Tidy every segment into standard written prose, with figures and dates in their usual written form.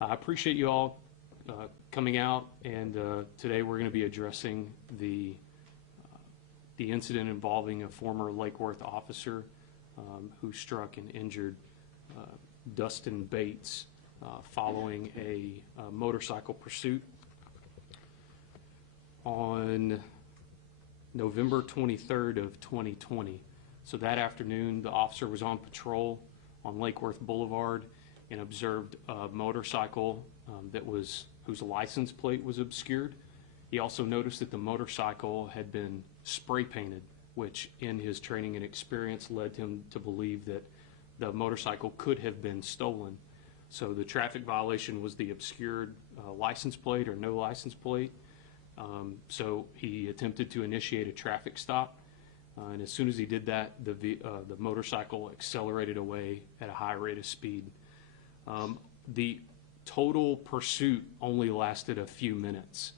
I appreciate you all coming out, and today we're going to be addressing the incident involving a former Lake Worth officer who struck and injured Dustin Bates following a motorcycle pursuit on November 23rd of 2020. So that afternoon, the officer was on patrol on Lake Worth Boulevard and observed a motorcycle whose license plate was obscured. He also noticed that the motorcycle had been spray painted, which in his training and experience led him to believe that the motorcycle could have been stolen. So the traffic violation was the obscured license plate or no license plate. So he attempted to initiate a traffic stop. And as soon as he did that, the motorcycle accelerated away at a high rate of speed. The total pursuit only lasted a few minutes.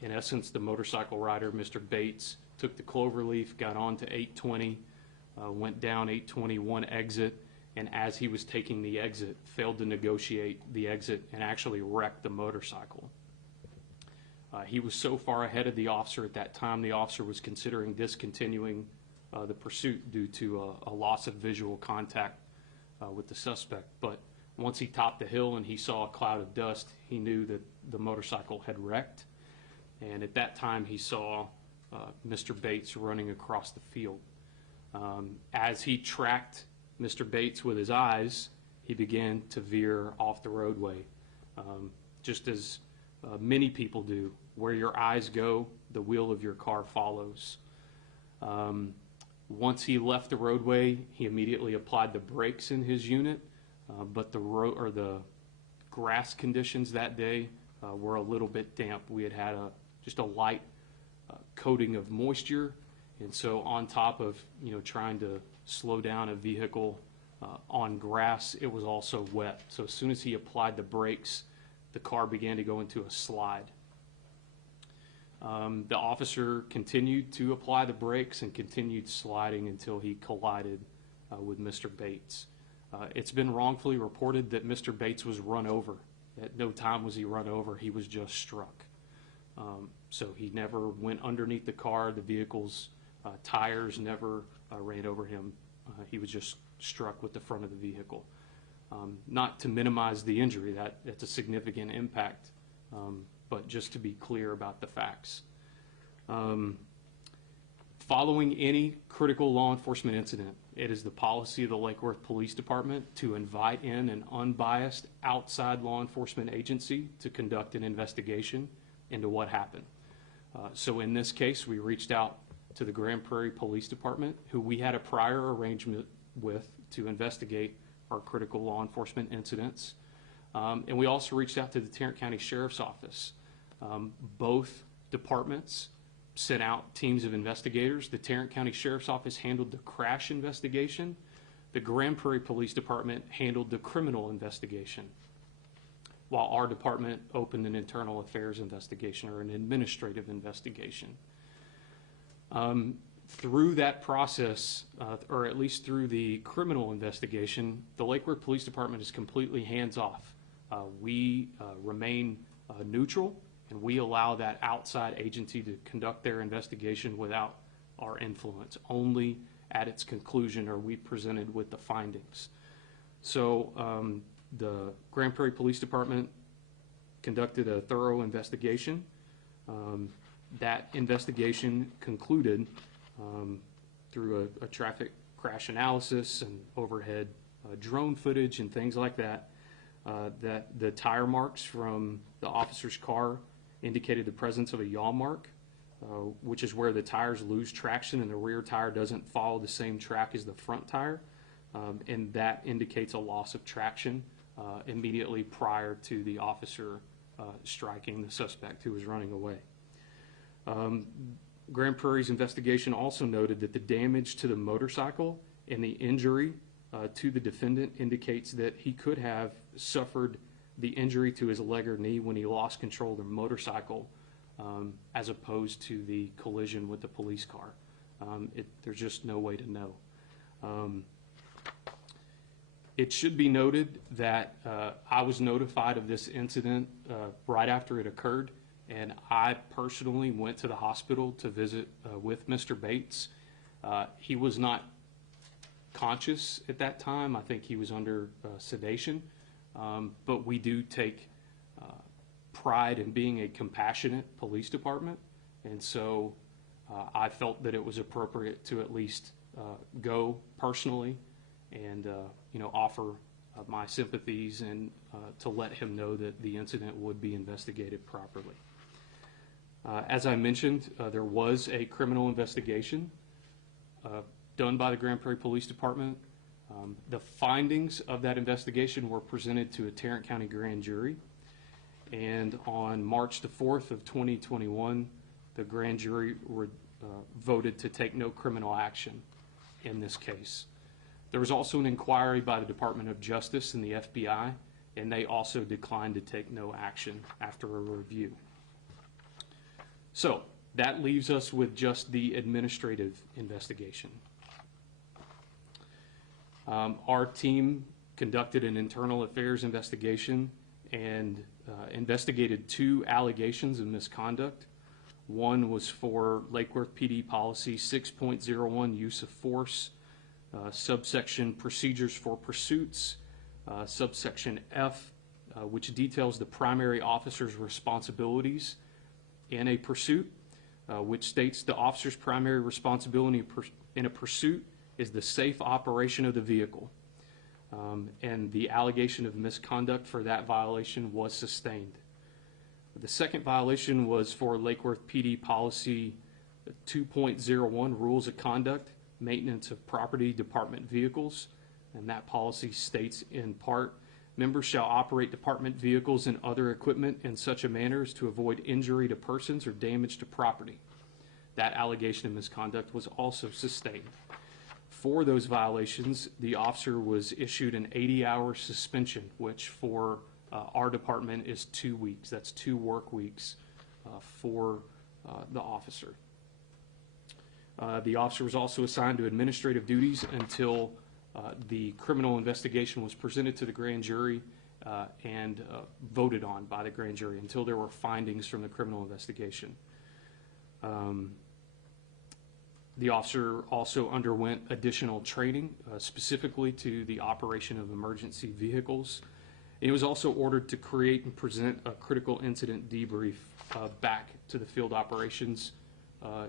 In essence, the motorcycle rider, Mr. Bates, took the cloverleaf, got on to 820, went down 821 exit, and as he was taking the exit, failed to negotiate the exit and actually wrecked the motorcycle. He was so far ahead of the officer at that time, the officer was considering discontinuing the pursuit due to a loss of visual contact with the suspect. But once he topped the hill and he saw a cloud of dust, he knew that the motorcycle had wrecked. And at that time, he saw Mr. Bates running across the field. As he tracked Mr. Bates with his eyes, he began to veer off the roadway, just as many people do. Where your eyes go, the wheel of your car follows. Once he left the roadway, he immediately applied the brakes in his unit, but the grass conditions that day were a little bit damp. We had had just a light coating of moisture, and so on top of trying to slow down a vehicle on grass, it was also wet. So as soon as he applied the brakes, the car began to go into a slide. The officer continued to apply the brakes and continued sliding until he collided with Mr. Bates. It's been wrongfully reported that Mr. Bates was run over. At no time was he run over, he was just struck. So he never went underneath the car, the vehicle's tires never ran over him. He was just struck with the front of the vehicle. Not to minimize the injury, that's a significant impact, but just to be clear about the facts. Following any critical law enforcement incident, it is the policy of the Lake Worth Police Department to invite in an unbiased outside law enforcement agency to conduct an investigation into what happened. So in this case, we reached out to the Grand Prairie Police Department, who we had a prior arrangement with to investigate our critical law enforcement incidents. And we also reached out to the Tarrant County Sheriff's Office. Both departments sent out teams of investigators. The Tarrant County Sheriff's Office handled the crash investigation. The Grand Prairie Police Department handled the criminal investigation, while our department opened an internal affairs investigation or an administrative investigation. Through that process, or at least through the criminal investigation, the Lake Worth Police Department is completely hands-off. We remain neutral, and we allow that outside agency to conduct their investigation without our influence. Only at its conclusion are we presented with the findings. So the Grand Prairie Police Department conducted a thorough investigation. That investigation concluded through a traffic crash analysis and overhead drone footage and things like that, that the tire marks from the officer's car indicated the presence of a yaw mark, which is where the tires lose traction and the rear tire doesn't follow the same track as the front tire, and that indicates a loss of traction immediately prior to the officer striking the suspect who was running away. Grand Prairie's investigation also noted that the damage to the motorcycle and the injury to the defendant indicates that he could have suffered the injury to his leg or knee when he lost control of the motorcycle, as opposed to the collision with the police car. There's just no way to know. It should be noted that I was notified of this incident right after it occurred, and I personally went to the hospital to visit with Mr. Bates. He was not conscious at that time. I think he was under sedation, but we do take pride in being a compassionate police department, and so I felt that it was appropriate to at least go personally and offer my sympathies and to let him know that the incident would be investigated properly. As I mentioned, there was a criminal investigation done by the Grand Prairie Police Department. The findings of that investigation were presented to a Tarrant County grand jury, and on March the 4th of 2021, the grand jury voted to take no criminal action in this case. There was also an inquiry by the Department of Justice and the FBI, and they also declined to take no action after a review. So that leaves us with just the administrative investigation. Our team conducted an internal affairs investigation and investigated 2 allegations of misconduct. One was for Lake Worth PD policy 6.01, use of force, subsection procedures for pursuits, subsection F, which details the primary officer's responsibilities in a pursuit, which states the officer's primary responsibility in a pursuit is the safe operation of the vehicle. And the allegation of misconduct for that violation was sustained. The second violation was for Lake Worth PD policy 2.01, rules of conduct, maintenance of property department vehicles. And that policy states in part, members shall operate department vehicles and other equipment in such a manner as to avoid injury to persons or damage to property. That allegation of misconduct was also sustained. For those violations, the officer was issued an 80-hour suspension, which for our department is 2 weeks. That's 2 work weeks for the officer. The officer was also assigned to administrative duties until the criminal investigation was presented to the grand jury and voted on by the grand jury, until there were findings from the criminal investigation. The officer also underwent additional training, specifically to the operation of emergency vehicles. He was also ordered to create and present a critical incident debrief back to the field operations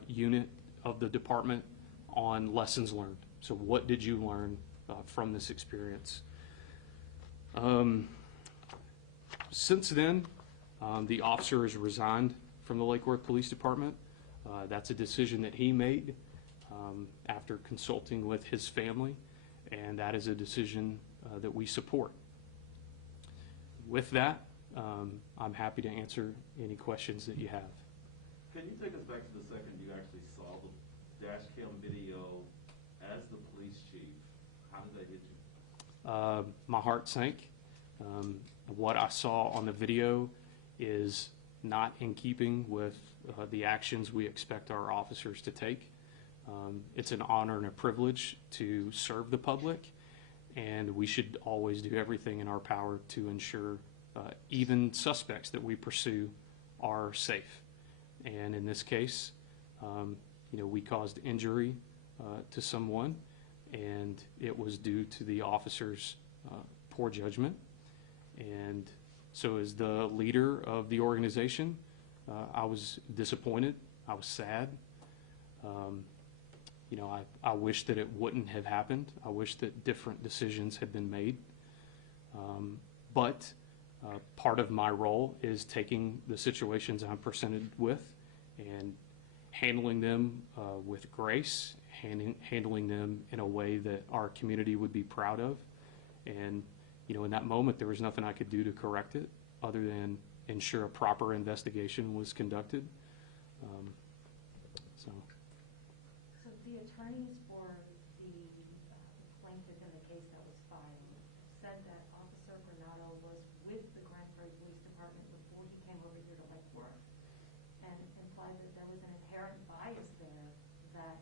unit of the department on lessons learned. So what did you learn from this experience? Since then, the officer has resigned from the Lake Worth Police Department. That's a decision that he made after consulting with his family, and that is a decision that we support. With that, I'm happy to answer any questions that you have. Can you take us back to the second you actually saw the dash cam video as the police chief? How did that hit you? My heart sank. What I saw on the video is not in keeping with the actions we expect our officers to take. It's an honor and a privilege to serve the public, and we should always do everything in our power to ensure even suspects that we pursue are safe. And in this case, we caused injury to someone, and it was due to the officer's poor judgment. And so as the leader of the organization, I was disappointed. I was sad. I wish that it wouldn't have happened. I wish that different decisions had been made. But part of my role is taking the situations I'm presented with and handling them with grace, handling them in a way that our community would be proud of. And, in that moment, there was nothing I could do to correct it other than ensure a proper investigation was conducted. So the attorneys for the plaintiff in the case that was filed said that Officer Granado was with the Grand Prairie Police Department before he came over here to Lake Worth, and implied that there was an inherent bias there, that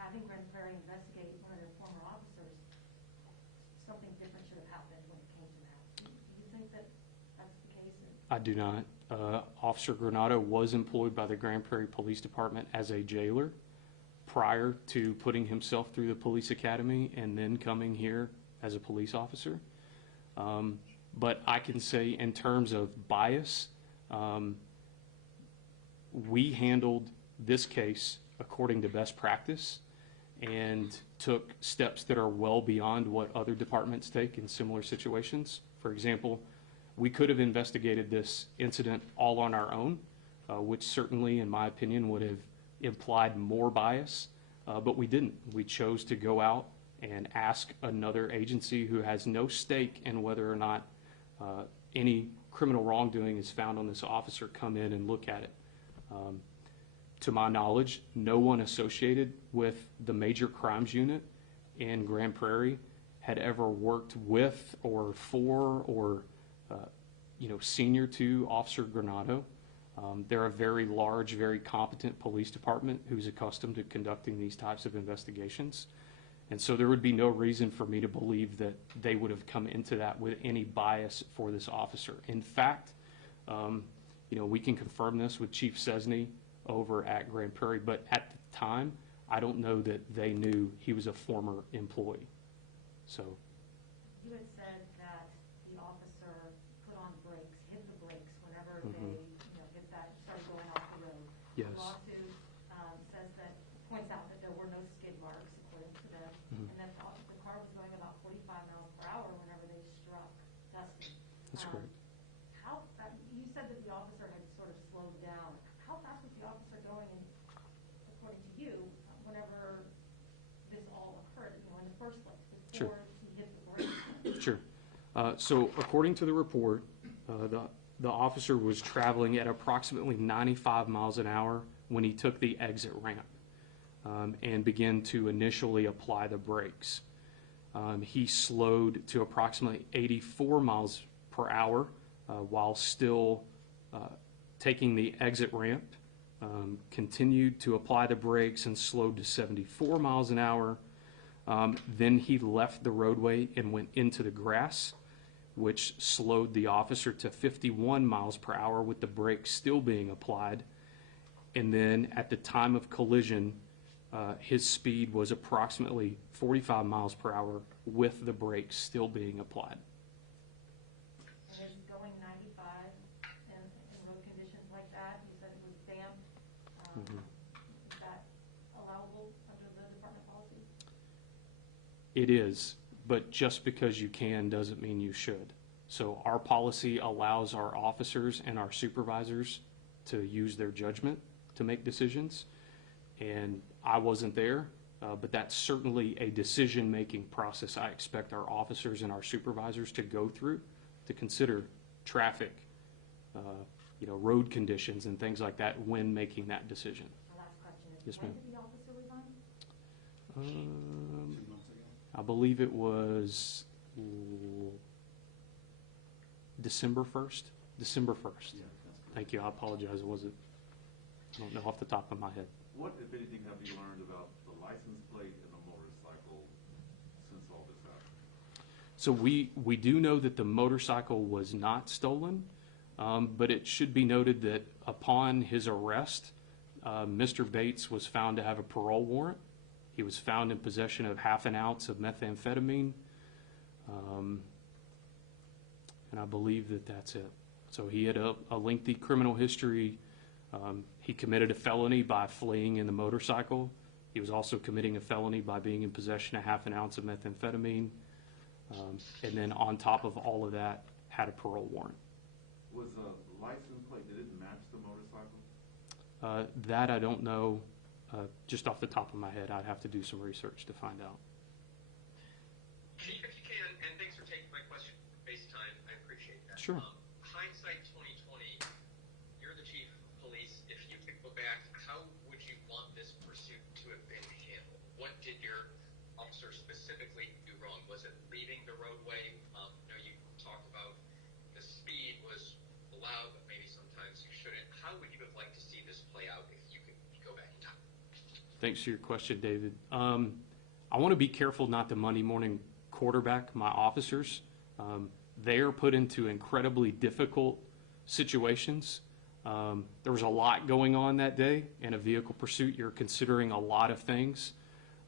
having Grand Prairie investigate one of their former officers, something different should have I do not. Officer Granado was employed by the Grand Prairie Police Department as a jailer prior to putting himself through the police academy and then coming here as a police officer. But I can say in terms of bias, we handled this case according to best practice and took steps that are well beyond what other departments take in similar situations. For example, we could have investigated this incident all on our own, which certainly, in my opinion, would have implied more bias, but we didn't. We chose to go out and ask another agency who has no stake in whether or not any criminal wrongdoing is found on this officer come in and look at it. To my knowledge, no one associated with the major crimes unit in Grand Prairie had ever worked with or for or senior to Officer Granado. They're a very large, very competent police department who's accustomed to conducting these types of investigations. And so there would be no reason for me to believe that they would have come into that with any bias for this officer. In fact, we can confirm this with Chief Cesny over at Grand Prairie, but at the time, I don't know that they knew he was a former employee. So. You had said that the officer put on brakes, hit the brakes whenever they, hit that, started going off the road. Yes. The lawsuit says that, points out that there were no skid marks, according to them, and that the car was going about 45 miles per hour whenever they struck Dustin. That's correct. You said that the officer had sort of slowed down. How fast was the officer going, according to you, whenever this all occurred, in the first place, before he hit the brakes? Sure. So according to the report, the officer was traveling at approximately 95 miles an hour when he took the exit ramp and began to initially apply the brakes. He slowed to approximately 84 miles per hour while still taking the exit ramp, continued to apply the brakes and slowed to 74 miles an hour. Then he left the roadway and went into the grass, which slowed the officer to 51 miles per hour with the brakes still being applied. And then at the time of collision, his speed was approximately 45 miles per hour with the brakes still being applied. And is going 95 in road conditions like that, you said it was damp, is that allowable under the department policy? It is, but just because you can doesn't mean you should. So our policy allows our officers and our supervisors to use their judgment to make decisions. And I wasn't there, but that's certainly a decision-making process I expect our officers and our supervisors to go through to consider traffic, road conditions and things like that when making that decision. My last question is, Yes, when ma'am. did the officer resign? I believe it was December 1st. December 1st. Yeah, Thank you. I apologize. I don't know off the top of my head. What, if anything, have you learned about the license plate and the motorcycle since all this happened? So we do know that the motorcycle was not stolen, but it should be noted that upon his arrest, Mr. Bates was found to have a parole warrant. He was found in possession of half an ounce of methamphetamine, and I believe that that's it. So he had a lengthy criminal history. He committed a felony by fleeing in the motorcycle. He was also committing a felony by being in possession of half an ounce of methamphetamine. And then on top of all of that, had a parole warrant. Was a license plate, did it match the motorcycle? That I don't know. Just off the top of my head, I'd have to do some research to find out. Chief, if you can, and thanks for taking my question FaceTime, I appreciate that. Sure. Hindsight 2020, you're the chief of police. If you could go back, how would you want this pursuit to have been handled? What did your officer specifically do wrong? Was it leaving the roadway? You talked about the speed was allowed, but maybe sometimes you shouldn't. How would you have liked to see this play out if you could go back in time? Thanks for your question, David. I want to be careful not to Monday morning quarterback my officers. They are put into incredibly difficult situations. There was a lot going on that day. In a vehicle pursuit, you're considering a lot of things.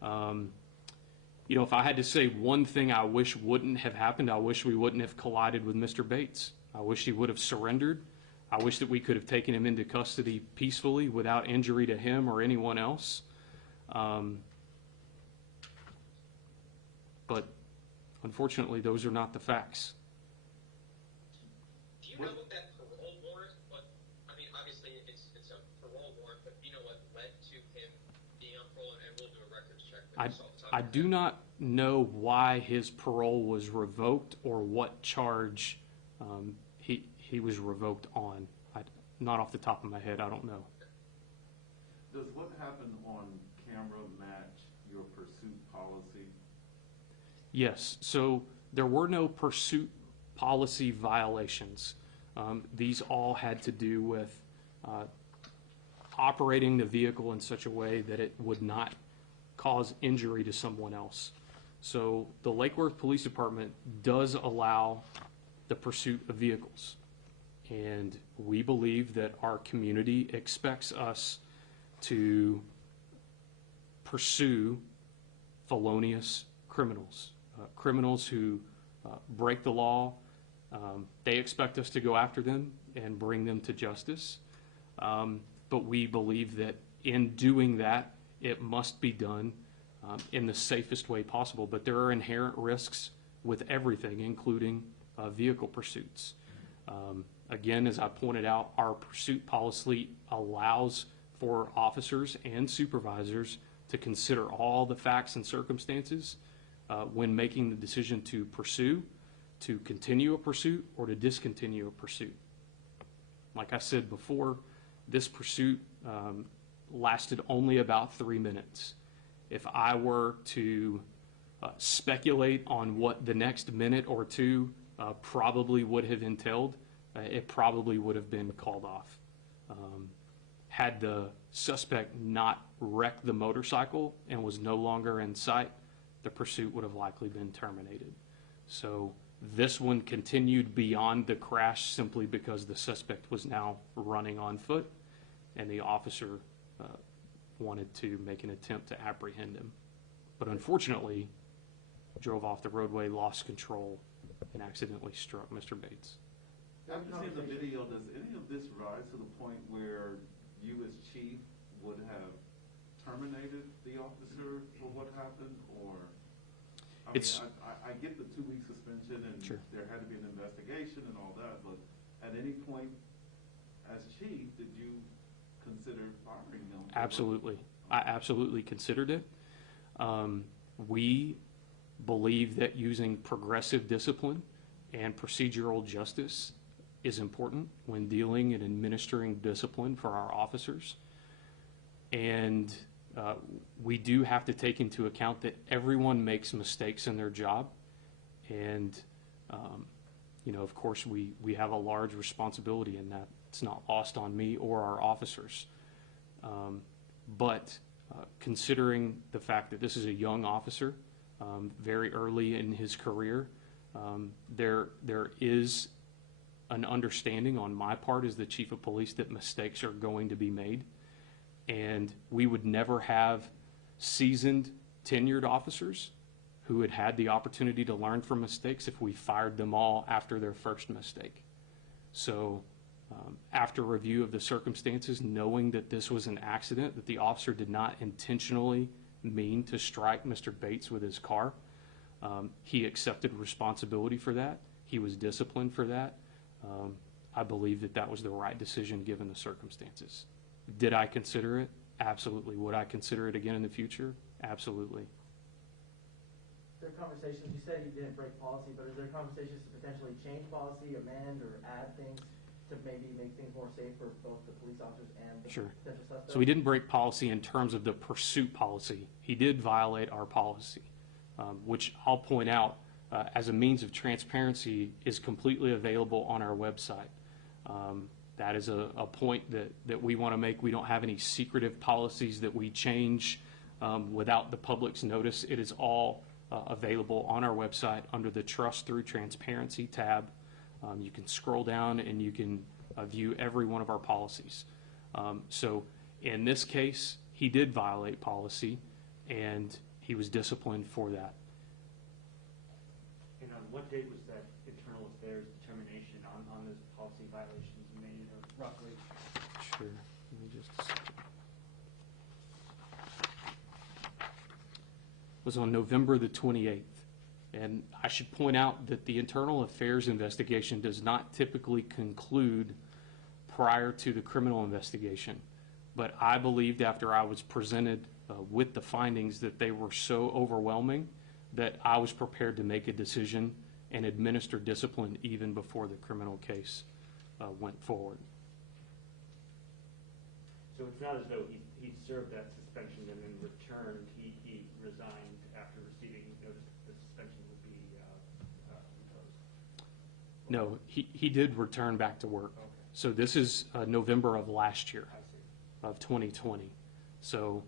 You know, if I had to say one thing I wish wouldn't have happened, I wish we wouldn't have collided with Mr. Bates. I wish he would have surrendered. I wish that we could have taken him into custody peacefully without injury to him or anyone else. But unfortunately, those are not the facts. Do you know what that parole warrant, I mean, obviously it's a parole warrant, but do you know what led to him being on parole? And we'll do a records check. I do not know why his parole was revoked or what charge he was revoked on. Not off the top of my head, I don't know. Does what happened on camera match your pursuit policy? Yes, so there were no pursuit policy violations. These all had to do with operating the vehicle in such a way that it would not cause injury to someone else. So the Lake Worth Police Department does allow the pursuit of vehicles. And we believe that our community expects us to pursue felonious criminals, criminals who break the law. They expect us to go after them and bring them to justice. But we believe that in doing that, it must be done in the safest way possible. But there are inherent risks with everything, including vehicle pursuits. Again, as I pointed out, our pursuit policy allows for officers and supervisors to consider all the facts and circumstances when making the decision to pursue, to continue a pursuit, or to discontinue a pursuit. Like I said before, this pursuit lasted only about 3 minutes. If I were to speculate on what the next minute or two probably would have entailed, it probably would have been called off. Had the suspect not wrecked the motorcycle and was no longer in sight, the pursuit would have likely been terminated. So this one continued beyond the crash simply because the suspect was now running on foot and the officer wanted to make an attempt to apprehend him. But unfortunately, drove off the roadway, lost control, and accidentally struck Mr. Bates. After seeing the video, does any of this rise to the point where you as chief would have terminated the officer for what happened, or? I get the 2-week suspension and Sure. There had to be an investigation and all that, but at any point as chief, did you consider firing him? Absolutely. I absolutely considered it. We believe that using progressive discipline and procedural justice is important when dealing and administering discipline for our officers. And we do have to take into account that everyone makes mistakes in their job. And, you know, of course, we have a large responsibility in that. It's not lost on me or our officers. But considering the fact that this is a young officer, very early in his career, there is an understanding on my part as the chief of police that mistakes are going to be made. And we would never have seasoned, tenured officers who had had the opportunity to learn from mistakes if we fired them all after their first mistake. So after review of the circumstances, knowing that this was an accident, that the officer did not intentionally mean to strike Mr. Bates with his car, he accepted responsibility for that. He was disciplined for that. I believe that that was the right decision given the circumstances. Did I consider it? Absolutely. Would I consider it again in the future? Absolutely. Is there conversations, you said you didn't break policy, but is there conversations to potentially change policy, amend, or add things to maybe make things more safe for both the police officers and the Sure. potential suspects? So he didn't break policy in terms of the pursuit policy. He did violate our policy, which I'll point out as a means of transparency is completely available on our website. That is a point that we want to make. We don't have any secretive policies that we change without the public's notice. It is all available on our website under the Trust Through Transparency tab. You can scroll down and you can view every one of our policies. So in this case, he did violate policy, and he was disciplined for that. And on what date was that internal affairs determination on those policy violations made, roughly? Sure. Let me just a second. It was on November the 28th. And I should point out that the internal affairs investigation does not typically conclude prior to the criminal investigation. But I believed after I was presented with the findings that they were so overwhelming that I was prepared to make a decision and administer discipline even before the criminal case went forward. So it's not as though he served that suspension and then returned, he resigned after receiving notice that the suspension would be imposed? No, he did return back to work. Okay. So this is November of last year, I see. of 2020. So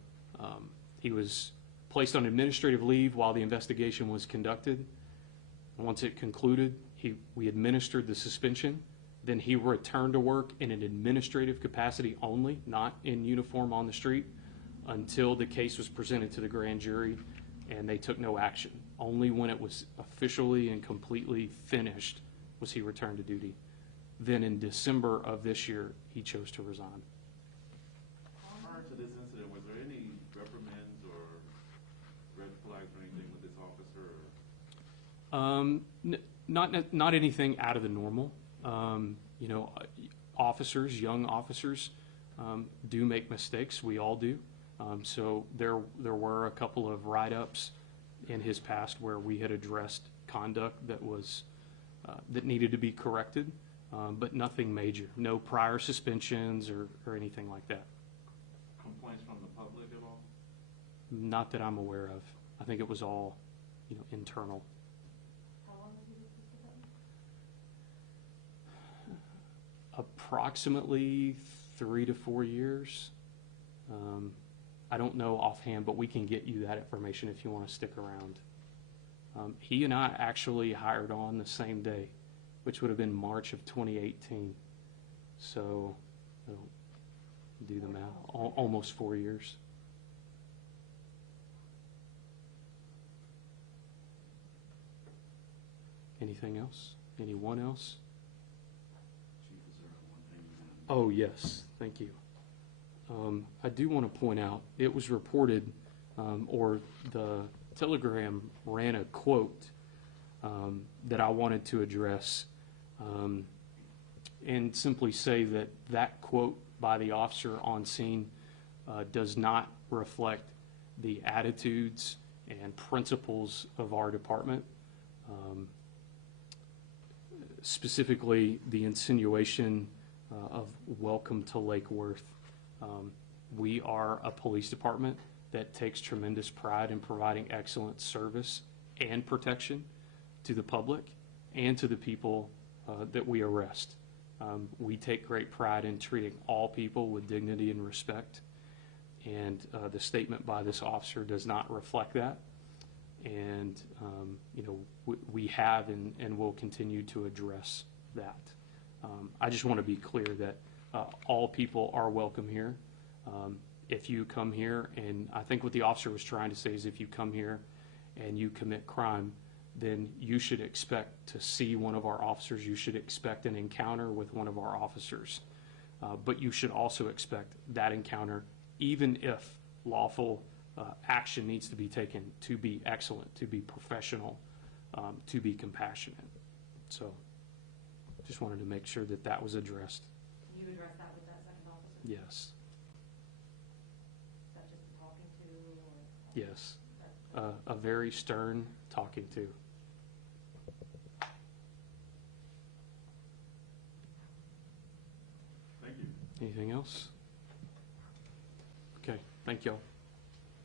he was placed on administrative leave while the investigation was conducted. Once it concluded, we administered the suspension. Then he returned to work in an administrative capacity only, not in uniform on the street, until the case was presented to the grand jury, and they took no action. Only when it was officially and completely finished was he returned to duty. Then in December of this year, he chose to resign. Prior to this incident, was there any reprimands or red flags or anything with this officer? Not anything out of the normal. You know, officers, young officers, do make mistakes. We all do. So there were a couple of write-ups in his past where we had addressed conduct that was that needed to be corrected, but nothing major. No prior suspensions or anything like that. Complaints from the public at all? Not that I'm aware of. I think it was all, you know, internal. How long was he with this department? Approximately 3 to 4 years. I don't know offhand, but we can get you that information if you want to stick around. He and I actually hired on the same day, which would have been March of 2018. So, do the math, almost 4 years. Anything else? Anyone else? Chief, is there one thing you want to? Oh, yes, thank you. I do want to point out, it was reported, or the Telegram ran a quote that I wanted to address, and simply say that that quote by the officer on scene does not reflect the attitudes and principles of our department. Specifically, the insinuation of welcome to Lake Worth. We are a police department that takes tremendous pride in providing excellent service and protection to the public and to the people that we arrest. We take great pride in treating all people with dignity and respect, and the statement by this officer does not reflect that. And you know, we have and will continue to address that. I just want to be clear that all people are welcome here. If you come here, and I think what the officer was trying to say is if you come here and you commit crime, then you should expect to see one of our officers. You should expect an encounter with one of our officers. But you should also expect that encounter, even if lawful action needs to be taken, to be excellent, to be professional, to be compassionate. So just wanted to make sure that that was addressed. You addressed that with that second officer? Yes, Is that just the talking to, or? yes. A very stern talking to. Thank you. Anything else? Okay, thank y'all.